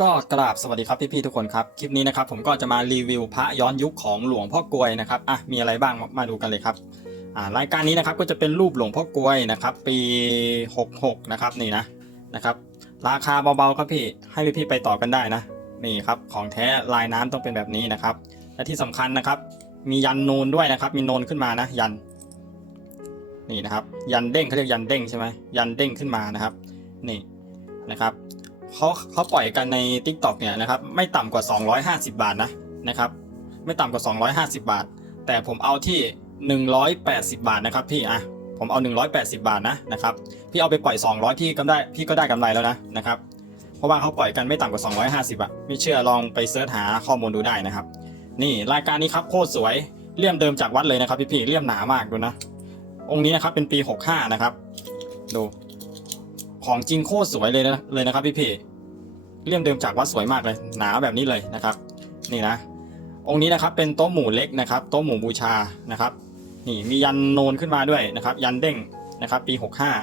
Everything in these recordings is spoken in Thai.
ก็กราบสวัสดีครับพี่ๆทุกคนครับ คลิปนี้นะครับผมก็จะมารีวิวพระย้อนยุคของหลวงพ่อกลวยนะครับอะมีอะไรบ้างมาดูกันเลยครับอ่ารายการนี้นะครับก็จะเป็นรูปหลวงพ่อกลวยนะครับปี 66 นะครับนี่นะนะครับราคาเบาๆครับพี่ให้พี่ๆไปต่อกันได้นะนี่ครับของแท้ลายน้ำต้องเป็นแบบนี้นะครับ และที่สำคัญนะครับ มียันนูนด้วยนะครับ มีนูนขึ้นมานะ ยัน นี่นะครับ ยันเด้งเขาเรียกยันเด้งใช่ไหมยันเด้งขึ้นมานะครับ นี่นะครับ เขาเขาปล่อยกันใน t ิ k t o k เนี่ยนะครับไม่ต่ำกว่า 250 บาทนะนะครับไม่ต่ำกว่า 250 บาท แต่ผมเอาที่ 180 บาทนะครับพี่อะผมเอา 180 บาทนะนะครับพี่เอาไปปล่อย 200 พี่ก็ได้พี่ก็ได้กำไรแล้วนะนะครับเพราะว่าเขาปล่อยกันไม่ต่ำกว่า 250อะไม่เชื่อลองไปเสิร์ชหาข้อมูลดูได้นะครับ นี่รายการนี้ครับโคตรสวยเลี่ยมเดิมจากวัดเลยนะครับพี่พี่ๆเลี่ยมหนามากดูนะองค์นี้นะครับเป็นปี 65 นะครับ ดู ของจริงโคตรสวยเลยนะเลยนะครับพี่พี่เลี่ยมเดิมจากวัดสวยมากเลยหนาแบบนี้เลยนะครับ นี่นะ องค์นี้นะครับเป็นโต๊ะหมู่เล็กนะครับโต๊ะหมู่บูชานะครับนี่มียันโนนขึ้นมาด้วยนะครับ ยันเด้งนะครับ ปี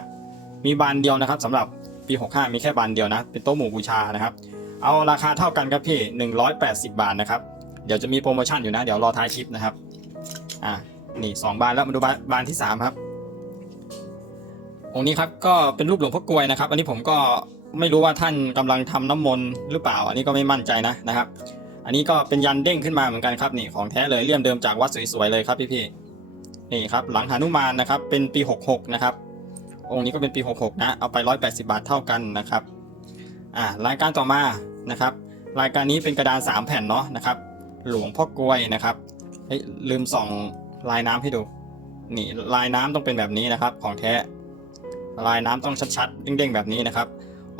65 มีบานเดียวนะครับสำหรับปี 65 มีแค่บานเดียวนะ เป็นโต๊ะหมู่บูชานะครับ เอาราคาเท่ากันครับพี่180 บาทนะครับเดี๋ยวจะมีโปรโมชั่นอยู่นะ เดี๋ยวรอท้ายคลิปนะครับอ่านี่สองบานแล้วมาดูบานบานที่สามครับ องค์นี้ครับก็เป็นรูปหลวงพ่อกลวยนะครับ อันนี้ผมก็ไม่รู้ว่าท่านกำลังทำน้ำมนต์หรือเปล่า อันนี้ก็ไม่มั่นใจนะนะครับ อันนี้ก็เป็นยันเด้งขึ้นมาเหมือนกันครับนี่ของแท้เลยเลี่ยมเดิมจากวัดสวยๆเลยครับพี่ๆนี่ครับหลังหานุมานนะครับเป็นปี 66 นะครับ องค์นี้ก็เป็นปี 66 นะเอาไป 180 บาทเท่ากันนะครับอ่ารายการต่อมานะครับ รายการนี้เป็นกระดาน 3 แผ่นเนาะนะครับ หลวงพ่อกลวยนะครับเฮ้ยลืมส่องลายน้ำให้ดูนี่ลายน้ำต้องเป็นแบบนี้นะครับ ของแท้ ลายน้ำต้องชัดๆเด้งๆแบบนี้นะครับ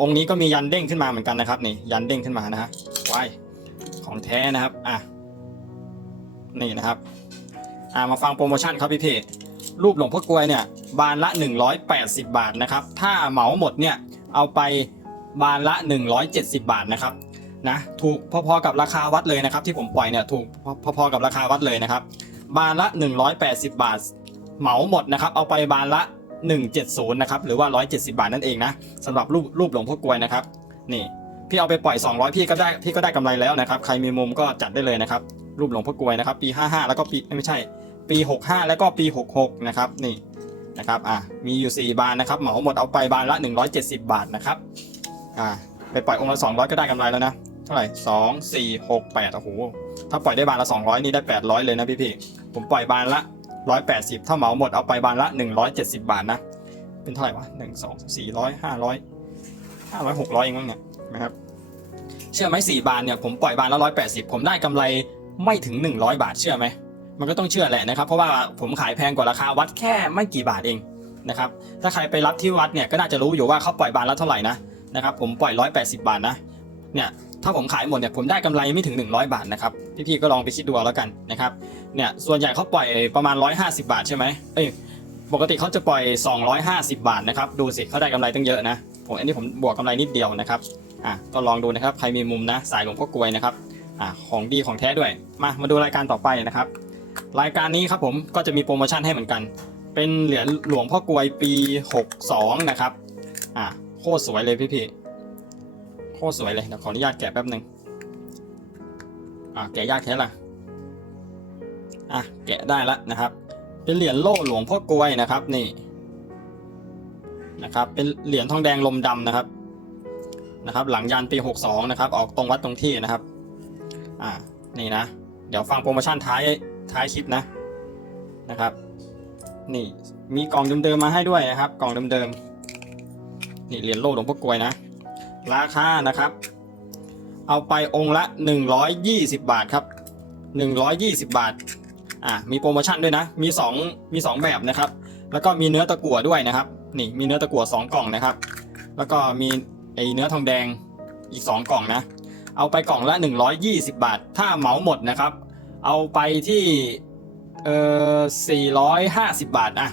องค์นี้ก็มียันเด้งขึ้นมาเหมือนกันนะครับนี่ยันเด้งขึ้นมานะฮะว้ายของแท้นะครับอะนี่นะครับอ่ามาฟังโปรโมชั่นครับพี่พี่รูปหลวงพ่อกลวยเนี่ยบานละ 180 บาทนะครับ ถ้าเหมาหมดเนี่ยเอาไปบานละ 170 บาทนะครับนะถูกพอๆกับราคาวัดเลยนะครับ ที่ผมปล่อยเนี่ยถูกพอๆกับราคาวัดเลยนะครับ บานละ 180 บาท เหมาหมดนะครับ เอาไปบานละ 170 นะครับ หรือว่า 170 บาทนั่นเองนะสำหรับรูปรูปหลวงพ่อกลวยนะครับ นี่ พี่เอาไปปล่อย 200 พี่ก็ได้พี่ก็ได้กำไรแล้วนะครับ ใครมีมุมก็จัดได้เลยนะครับ รูปหลวงพ่อกลวยนะครับ ปี 55 แล้วก็ปีไม่ใช่ ปี 65 แล้วก็ปี 66 นะครับ นี่นะครับ อะ มีอยู่ 4 บานนะครับ เหมาหมดเอาไปบานละ 170 บาทนะครับ อ่า ไปปล่อยองค์ละ 200 ก็ได้กำไรแล้วนะ เท่าไหร่2 4 6 8โอ้โห ถ้าปล่อยได้บานละ 200 นี่ได้ 800 เลยนะพี่พี่ๆผมปล่อยบานละ 180 ถ้าเหมาหมดเอาไปบานละ 170 บาทนะ เป็นเท่าไหร่วะหนึ่งสองสี่ร้อยห้าร้อยห้าร้อยหกร้อยเองมั้งเนี่ยนะครับ เชื่อไหมสี่บานเนี่ยผมปล่อยบานละร้อยแปดสิบผมได้กำไรไม่ถึงหนึ่งร้อยบาทเชื่อไหม มันก็ต้องเชื่อแหละนะครับ เพราะว่าผมขายแพงกว่าราคาวัดแค่ไม่กี่บาทเองนะครับ ถ้าใครไปรับที่วัดเนี่ยก็น่าจะรู้อยู่ว่าเขาปล่อยบานละเท่าไหร่นะนะครับ ผมปล่อยร้อยแปดสิบาทนะ เนี่ย ถ้าผมขายหมดเนี่ยผมได้กำไรไม่ถึง 100 บาทนะครับพี่ๆก็ลองไปคิดดูแล้วกันนะครับเนี่ยส่วนใหญ่เขาปล่อยประมาณ 150 บาทใช่ไหมเอ้ยปกติเขาจะปล่อย 250 บาทนะครับดูสิเขาได้กำไรตั้งเยอะนะผมอันนี้ผมบวกกำไรนิดเดียวนะครับอะก็ลองดูนะครับใครมีมุมนะสายหลวงพ่อกลวยนะครับอะของดีของแท้ด้วยมามาดูรายการต่อไปนะครับ รายการนี้ครับผมก็จะมีโปรโมชั่นให้เหมือนกัน เป็นเหรียญหลวงพ่อกลวยปี 62 นะครับอะโคตรสวยเลยพี่ๆ คตรสวยเลยเดี๋ยวขออนุญาตแกะแป๊บหนึ่งอะแกะยากแค่ละอะแกะได้ล้วนะครับ เป็นเหรียญโล่หลวงพ่อกลวยนะครับนี่นะครับ เป็นเหรียญทองแดงลมดำนะครับนะครับ หลังยันปี 62 นะครับ ออกตรงวัดตรงที่นะครับ อ่านี่นะ เดี๋ยวฟังโปรโมชั่นท้ายท้ายคลิปนะนะครับ นี่มีกล่องเดิมๆมาให้ด้วยนะครับ กล่องเดิมๆนี่เหรียญโล่หลวงพ่อกลวยนะ ราคานะครับ เอาไปองค์ละ 120 บาทครับ 120 บาทอ่ามีโปรโมชั่นด้วยนะ มี 2 มี 2 แบบนะครับ แล้วก็มีเนื้อตะกั่วด้วยนะครับ นี่มีเนื้อตะกั่ว2กล่องนะครับ แล้วก็มีไอเนื้อทองแดงอีก 2 กล่องนะ เอาไปกล่องละ 120 บาท ถ้าเหมาหมดนะครับ เอาไปที่เอ่อ450 บาทอะ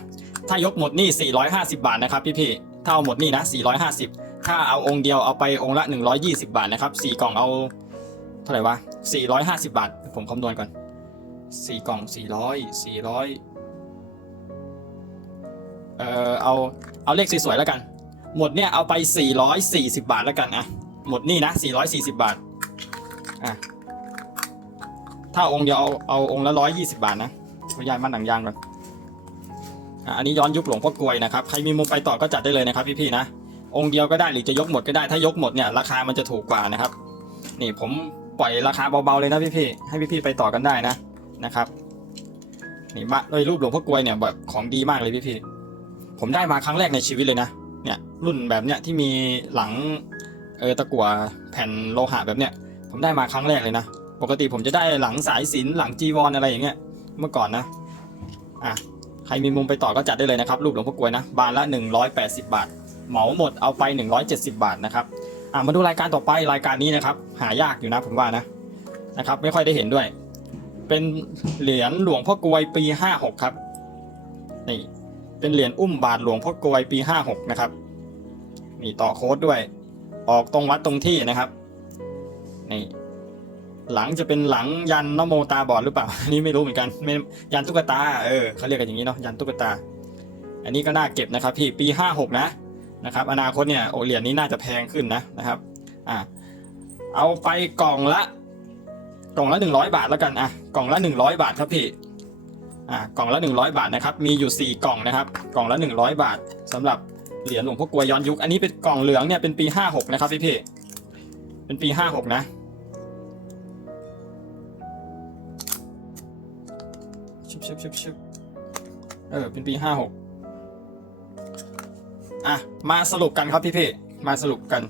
ถ้ายกหมดนี่ 450 บาทนะครับพี่ๆถ้าเอาหมดนี่นะ 450 ถ้าเอาองค์เดียวเอาไปองค์ละ 120 บาทนะครับสี่กล่องเอาเท่าไหร่วะ450 บาท ผมคำนวณก่อนสี่กล่องสี่ร้อยสี่ร้อยเอ่อเอาเอาเลขสวยๆแล้วกัน หมดเนี่ยเอาไป 440 บาทแล้วกันอะหมดนี่นะ 440 บาทอะถ้าองค์เดียวเอาเอาองค์ละ 120 บาทนะขยายมันหนังยางก่อนอะอันนี้ย้อนยุคหลวงพ่อกลวยนะครับ ใครมีมุมไปต่อก็จัดได้เลยนะครับพี่ๆนะ องค์เดียวก็ได้หรือจะยกหมดก็ได้ถ้ายกหมดเนี่ยราคามันจะถูกกว่านะครับ นี่ผมปล่อยราคาเบาๆเลยนะพี่ๆให้พี่ๆไปต่อกันได้นะนะครับนี่มาโดยรูปหลวงพ่อกลวยเนี่ยแบบของดีมากเลยพี่ๆผมได้มาครั้งแรกในชีวิตเลยนะเนี่ยรุ่นแบบเนี้ยที่มีหลังเออตะกั่วแผ่นโลหะแบบเนี้ยผมได้มาครั้งแรกเลยนะปกติผมจะได้หลังสายสิญจนหลังจีวรอะไรอย่างเงี้ยเมื่อก่อนนะอะใครมีมุมไปต่อก็จัดได้เลยนะครับรูปหลวงพ่อกลวยนะบานละ 180 บาท เหมาหมดเอาไป 170 บาทนะครับอะมาดูรายการต่อไปรายการนี้นะครับ หายากอยู่นะผมว่านะนะครับ ไม่ค่อยได้เห็นด้วย เป็นเหรียญหลวงพ่อกวยปี 56 ครับนี่เป็นเหรียญอุ้มบาทหลวงพ่อกวยปี 56 นะครับมีต่อโค้ดด้วย ออกตรงวัดตรงที่นะครับนี่หลังจะเป็นหลังยันนโมตาบอดหรือเปล่าอันนี้ไม่รู้เหมือนกันไม่ยันตุ๊กตาเออเขาเรียกกันอย่างนี้เนาะยันตุ๊กตา อันนี้ก็น่าเก็บนะครับพี่ปี 56 นะ นะครับ อนาคตเนี่ยโอเหรียญนี้น่าจะแพงขึ้นนะนะครับอะเอาไปกล่องละ กล่องละ 100 บาทแล้วกันอะกล่องละ 100 บาทครับพี่อ่ากล่องละ 100 บาทนะครับ มีอยู่ 4 กล่องนะครับ กล่องละ 100 บาทสำหรับเหรียญหลวงพ่อกลวยย้อนยุค อันนี้เป็นกล่องเหลืองเนี่ยเป็นปี 56 นะครับพี่พี่เป็นปี 56 นะชุบชุบชุบชุบเออเป็นปี 56 อะมาสรุปกันครับพี่พี่มาสรุปกัน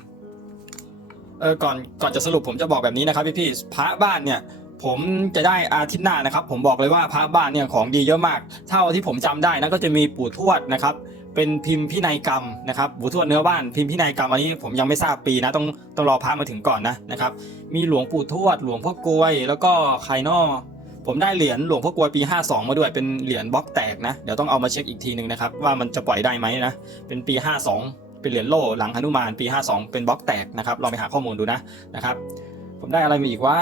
เออก่อนก่อนจะสรุปผมจะบอกแบบนี้นะครับพี่พี่พระบ้านเนี่ย ผมจะได้อาทิตย์หน้านะครับ ผมบอกเลยว่าพระบ้านเนี่ยของดีเยอะมาก เท่าที่ผมจำได้นะก็จะมีปู่ทวดนะครับ เป็นพิมพ์พินัยกรรมนะครับปู่ทวดเนื้อบ้านพิมพ์พินัยกรรมอันนี้ผมยังไม่ทราบปีนะต้องต้องรอพระมาถึงก่อนนะนะครับ มีหลวงปู่ทวดหลวงพ่อกลวย แล้วก็ใครนอ ผมได้เหรียญหลวงพ่อกลวยปี 52 มาด้วยเป็นเหรียญบล็อกแตกนะ เดี๋ยวต้องเอามาเช็คอีกทีหนึ่งนะครับ ว่ามันจะปล่อยได้ไหมนะ เป็นปี 52 เป็นเหรียญโล่หลังหนุมานปี 52 เป็นบล็อกแตกนะครับลองไปหาข้อมูลดูนะนะครับ ผมได้อะไรมาอีกว่า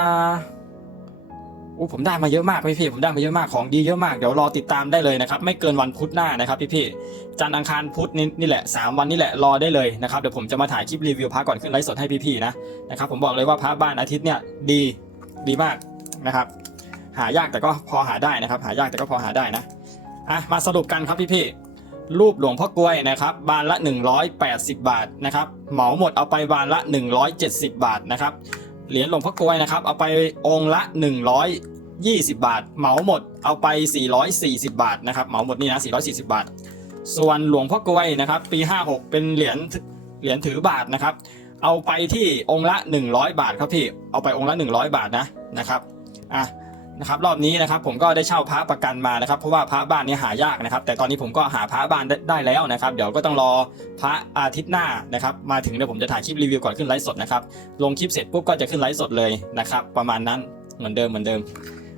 อู้ผมได้มาเยอะมากพี่พี่ผมได้มาเยอะมากของดีเยอะมากเดี๋ยวรอติดตามได้เลยนะครับ ไม่เกินวันพุธหน้านะครับพี่พี่จันทร์อังคารพุธนี่นี่แหละสามวันนี่แหละรอได้เลยนะครับเดี๋ยวผมจะมาถ่ายคลิปรีวิวพระก่อนขึ้นไลฟ์สดให้พี่พี่นะนะครับผมบอกเลยว่าพระบ้านอาทิตย์เนี่ยดีดีมากนะครับ หายากแต่ก็พอหาได้นะครับ หายากแต่ก็พอหาได้นะอะมาสรุปกันครับพี่พี่รูปหลวงพ่อกล้วยนะครับ บานละ 180 บาทนะครับเหมาหมดเอาไปบานละ 170 บาทนะครับเหรียญหลวงพ่อกล้วยนะครับ เอาไปองค์ละ 120 บาท เหมาหมดเอาไป 440 บาทนะครับเหมาหมดนี่นะ440 บาท ส่วนหลวงพ่อกล้วยนะครับ ปี 56 เป็นเหรียญเหรียญถือบาทนะครับ เอาไปที่องค์ละ 100 บาทครับพี่เอาไปองค์ละ 100 บาทนะนะครับอะ นะครับรอบนี้นะครับผมก็ได้เช่าพระประกันมานะครับ เพราะว่าพระบ้านนี้หายากนะครับ แต่ตอนนี้ผมก็หาพระบ้านได้ได้แล้วนะครับ เดี๋ยวก็ต้องรอพระอาทิตย์หน้านะครับ มาถึงเดี๋ยวผมจะถ่ายคลิปรีวิวก่อนขึ้นไลฟ์สดนะครับ ลงคลิปเสร็จปุ๊บก็จะขึ้นไลฟ์สดเลยนะครับ ประมาณนั้นเหมือนเดิมเหมือนเดิม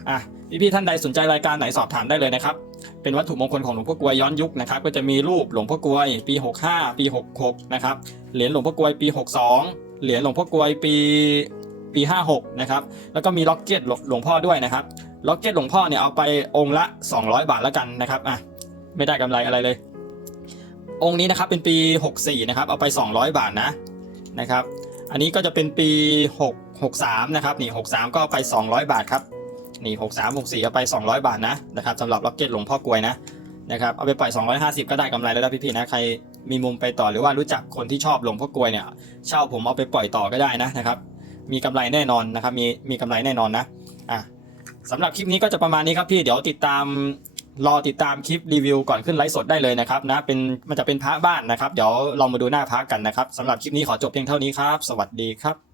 อะพี่ๆท่านใดสนใจรายการไหนสอบถามได้เลยนะครับ เป็นวัตถุมงคลของหลวงพ่อกลวยย้อนยุคนะครับ ก็จะมีรูปหลวงพ่อกลวยปี 65 ปี 66 นะครับ เหรียญหลวงพ่อกลวยปี 62 เหรียญหลวงพ่อกลวยปี ปี 56 นะครับ แล้วก็มีล็อกเก็ตหลวงพ่อด้วยนะครับ ล็อกเก็ตหลวงพ่อเนี่ยเอาไปองค์ละ 200 บาทแล้วกันนะครับ อะ ไม่ได้กำไรอะไรเลย องค์นี้นะครับเป็นปี 64 นะครับ เอาไป 200 บาทนะนะครับ อันนี้ก็จะเป็นปี 6 63 นะครับ นี่ 63 ก็เอาไป 200 บาทครับ นี่ 63 64 เอาไป 200 บาทนะนะครับสำหรับล็อกเก็ตหลวงพ่อกลวยนะนะครับ เอาไปปล่อย 250 ก็ได้กำไรแล้วนะพี่ๆนะ ใครมีมุมไปต่อหรือว่ารู้จักคนที่ชอบหลวงพ่อกลวยเนี่ย เช่าผมเอาไปปล่อยต่อก็ได้นะนะครับ มีกำไรแน่นอนนะครับ มีมีกำไรแน่นอนนะอะสำหรับคลิปนี้ก็จะประมาณนี้ครับพี่เดี๋ยวติดตามรอติดตามคลิปรีวิวก่อนขึ้นไลฟ์สดได้เลยนะครับนะเป็นมันจะเป็นพระบ้านนะครับ เดี๋ยวลองมาดูหน้าพระกันนะครับสำหรับคลิปนี้ขอจบเพียงเท่านี้ครับ สวัสดีครับ